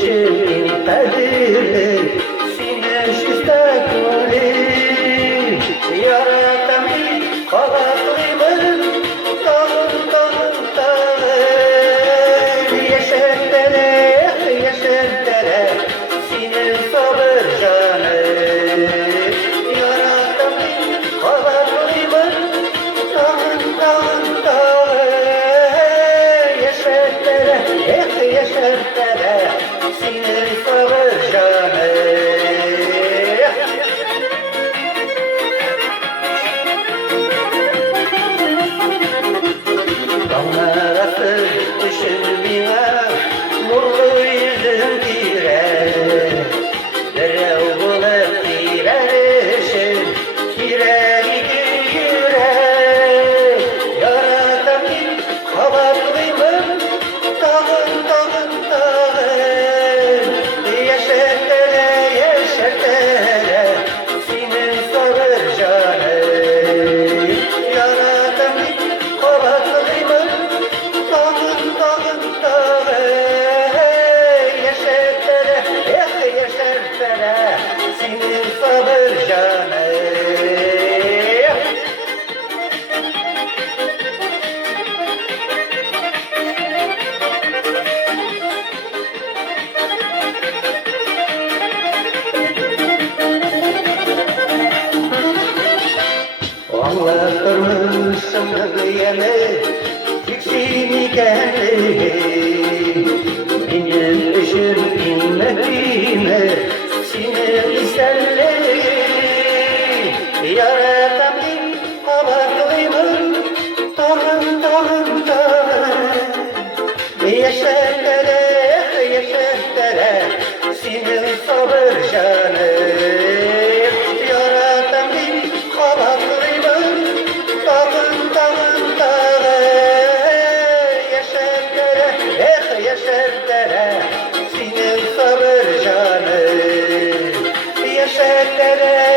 شيء قدير سينا شستاكولي يا راتمي خواطري من طغن طغن طغن يا شتري سينا الصبر جاني يا راتمي خواطري من طغن طغن طغن يا شتري سينا الصبر جاني Anlatırmışım diyene Tiksini kendi Benim düşün bilmediğime Sinir isterleri Yaratamın havaklıyımın Tağın tağın tağın Yeşerlere Sinir sabır canım Yaratamın havaklıyımın Tağın tağın tağın Yeşerlere Sinir sabır canım Yeşerlere